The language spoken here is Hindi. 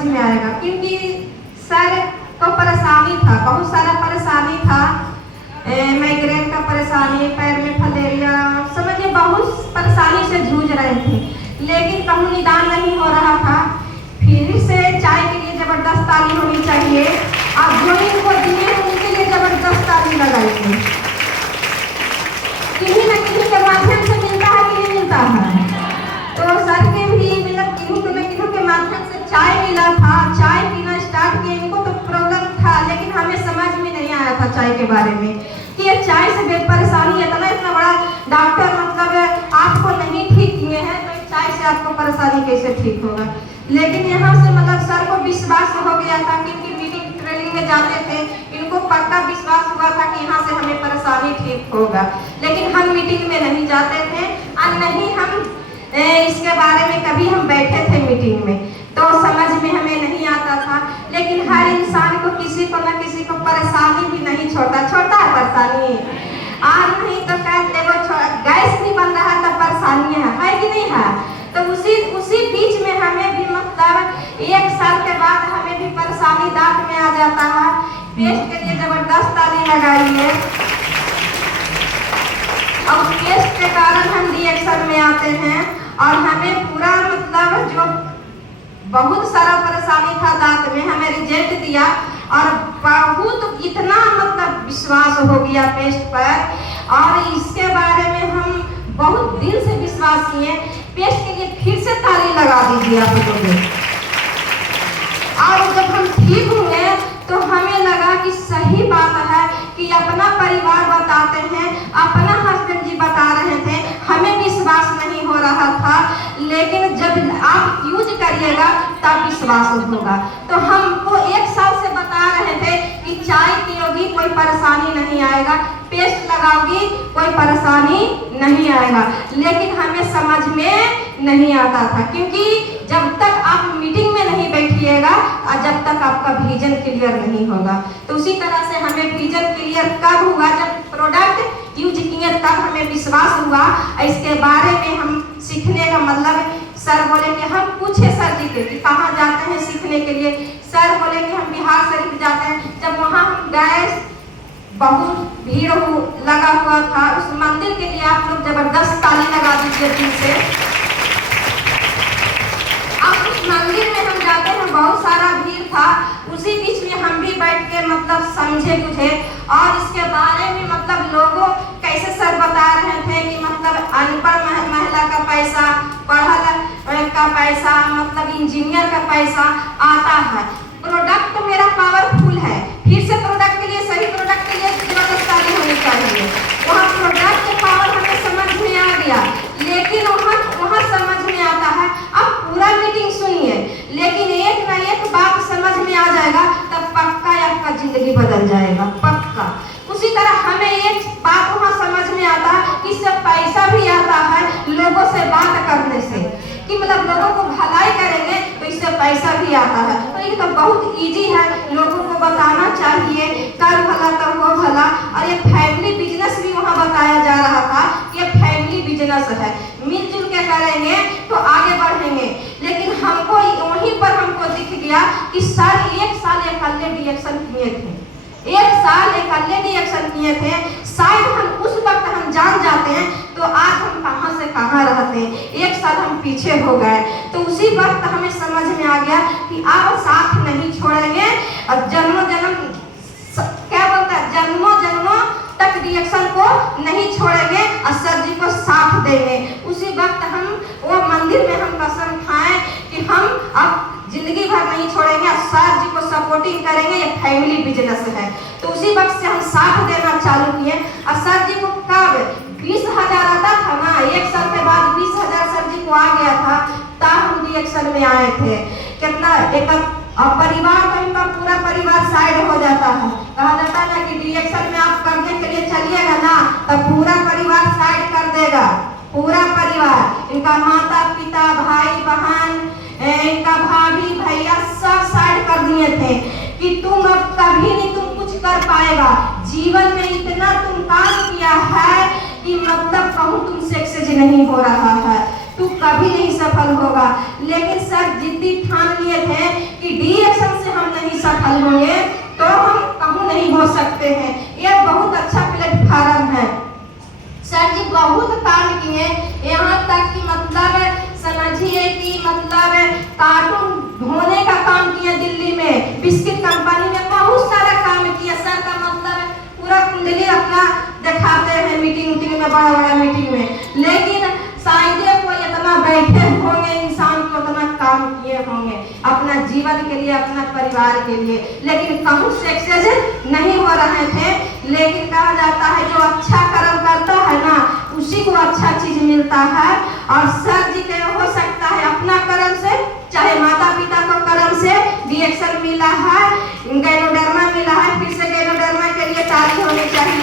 समझ में आएगा। क्योंकि सर को परेशानी था, बहुत सारा परेशानी था, माइग्रेन का परेशानी, पैर में फलेरिया, समझिए बहुत परेशानी से जूझ रहे थे, लेकिन कहूँ निदान नहीं हो रहा था। फिर से चाय के लिए जबरदस्त ताली होनी चाहिए, और जो इनको दिए उनके लिए जबरदस्त ताली लगाइए। किन्हीं न किन्हीं के माध्यम से मिलता है कि नहीं मिलता है, तो सर के भी मतलब किन्हीं के माध्यम से चाय मिला था, चाय पीना स्टार्ट किए। इनको तो प्रॉब्लम था, लेकिन हमें समझ में नहीं आया था चाय के बारे में कि ये चाय से परेशानी इतना बड़ा डॉक्टर मतलब आपको नहीं ठीक किए हैं, तो चाय से आपको परेशानी कैसे ठीक होगा। लेकिन यहाँ से मतलब सर को विश्वास हो गया था कि इनकी मीटिंग ट्रेनिंग में जाते थे, इनको पक्का विश्वास हुआ था कि यहाँ से हमें परेशानी ठीक होगा। लेकिन हम मीटिंग में नहीं जाते थे और नहीं हम इसके बारे में कभी हम बैठे थे मीटिंग में, तो समझ में हमें नहीं आता था। लेकिन हर इंसान को किसी को न किसी को परेशानी भी नहीं छोड़ता है परेशानी, आज नहीं तो कह देखो गैस नहीं बन रहा तो परेशानी है कि नहीं है। तो उसी बीच में हमें भी मतलब 1 साल के बाद हमें भी परेशानी दांत में आ जाता है। पेस्ट के लिए जबरदस्त ताली लगाइए। और पेस्ट के कारण हम रिएक्शन में आते हैं, और हमें पूरा मतलब जो बहुत सारा परेशानी था दांत में, हमें रिजल्ट दिया, और बहुत इतना मतलब विश्वास हो गया पेस्ट पर, और इसके बारे में हम बहुत दिल से विश्वास किए। पेस्ट के लिए फिर से ताली लगा दीजिए आप लोग। और जब हम ठीक हुए तो हमें लगा कि सही बात है कि अपना परिवार बताते हैं, अपना हस्बैंड जी बता रहे थे, हमें विश्वास नहीं हो रहा था, लेकिन जब आप यूज करिएगा तब विश्वास होगा। तो हमको 1 साल से बता रहे थे कि चाय पियोगी कोई परेशानी नहीं आएगा, पेस्ट लगाओगी कोई परेशानी नहीं आएगा, लेकिन हमें समझ में नहीं आता था। क्योंकि जब तक आप मीटिंग में नहीं बैठिएगा और जब तक आपका विजन क्लियर नहीं होगा, तो उसी तरह से हमें विजन क्लियर कब हुआ, जब प्रोडक्ट यूज किए तब हमें विश्वास हुआ। इसके बारे में हम सीखने का मतलब सर बोले कि हम पूछे सर जी के कि कहाँ जाते हैं सीखने के लिए। सर बोले कि हम बिहार शरीफ जाते हैं। जब वहाँ हम गए बहुत भीड़ लगा हुआ था, उस मंदिर के लिए आप लोग जबरदस्त ताली लगा दीजिए दिल से। अब उस मंदिर में हम जाते हैं, बहुत सारा भीड़ था, उसी बीच में हम भी बैठ के मतलब समझे बुझे, और इसके बारे में मतलब लोगों कैसे सर बता रहे थे कि मतलब अनपढ़ महिला का पैसा, पढ़ल का पैसा, मतलब इंजीनियर का पैसा आता है। प्रोडक्ट तो मेरा पावरफुल है, फिर से प्रोडक्ट के लिए सही प्रोडक्ट के लिए जबरदस्त ताली होनी चाहिए। वहाँ प्रोडक्ट के पावर हमें समझ में आ गया, लेकिन वहाँ समझ में आता है। अब पूरा मीटिंग सुनिए, लेकिन एक ना एक बात समझ में आ जाएगा, तब पक्का आपका जिंदगी बदल जाएगा, पक्का। उसी तरह हमें एक बात वहाँ समझ में आता है कि इससे पैसा भी आता है लोगों से बात करने से, कि मतलब लोगों को भलाई करेंगे तो इससे पैसा भी आता है। तो ये तो बहुत इजी है, लोगों को बताना चाहिए, कर भला तो हो भला। और ये फैमिली बिजनेस भी वहाँ बताया जा रहा था कि ये फैमिली बिजनेस है, मिलजुल के करेंगे तो आगे बढ़ेंगे। लेकिन हमको वहीं पर हमको दिख गया कि सर 1 साल अकेले रिएक्शन किए थे, 1 साल अकेले रिएक्शन किए थे। शायद हम उस वक्त हम जान जाते हैं तो आज हम कहाँ से कहाँ रहते, 1 साल हम पीछे हो गए। तो उसी वक्त हमें समझ में आ गया कि आप साथ नहीं छोड़ेंगे, और जन्मों जन्म क्या बोलता है, जन्मों जन्मों तक रिएक्शन को नहीं छोड़ेंगे और सर जी को साथ देंगे। उसी वक्त हम वो मंदिर में हम कसम खाएं कि हम अब जिंदगी भर नहीं छोड़ेंगे और सर जी को सपोर्टिंग करेंगे, ये फैमिली बिजनेस है। तो उसी वक्त से हम साथ देना चालू किए, और सर जी को कब 20,000 आता था ना, 1 साल के बाद 20,000 सर जी को आ गया था, तब हम रिएक्शन में आए थे। कितना एक परिवार तो इनका पूरा परिवार साइड हो जाता है, कहा जाता है ना कि रिएक्शन में आप करने के लिए चलिएगा ना तो पूरा परिवार साइड कर देगा, पूरा परिवार, इनका माता पिता भाई बहन, इनका भाभी भैया सब साइड कर दिए थे कि तुम अब कभी नहीं तुम कुछ कर पाएगा, जीवन में इतना तुम काम किया है कि मतलब कहूँ तुमसे एक्सेस नहीं हो रहा है। तू कभी नहीं सफल होगा। लेकिन सर जिद्दी ठान लिए थे कि डी एक्शन से हम नहीं सफल होंगे तो हम कहूँ नहीं हो सकते हैं। यह बहुत अच्छा प्लेटफार्म है। सर जी बहुत काम किए, यहाँ तक कि मतलब समझिए कि मतलब कार्टून धोने का काम किया दिल्ली में, बिस्किट कंपनी में बहुत सारा काम किया। सर का मतलब पूरा कुंडली अपना दिखाते हैं मीटिंग में, बड़ा मीटिंग में। लेकिन शायद कोई इतना बैठे होंगे इंसान को इतना काम किए होंगे अपना जीवन के लिए, अपना परिवार के लिए, लेकिन कहूँ सक्सेस नहीं हो रहे थे। लेकिन कहा जाता है जो अच्छा कर्म करता है ना उसी को अच्छा चीज मिलता है। और सर जी के हो सकता है अपना कर्म से, चाहे माता पिता को कर्म से रिएक्शन मिला है, गैनोडर्मा मिला है, फिर से गैनोडर्मा के लिए तारीफ होनी चाहिए।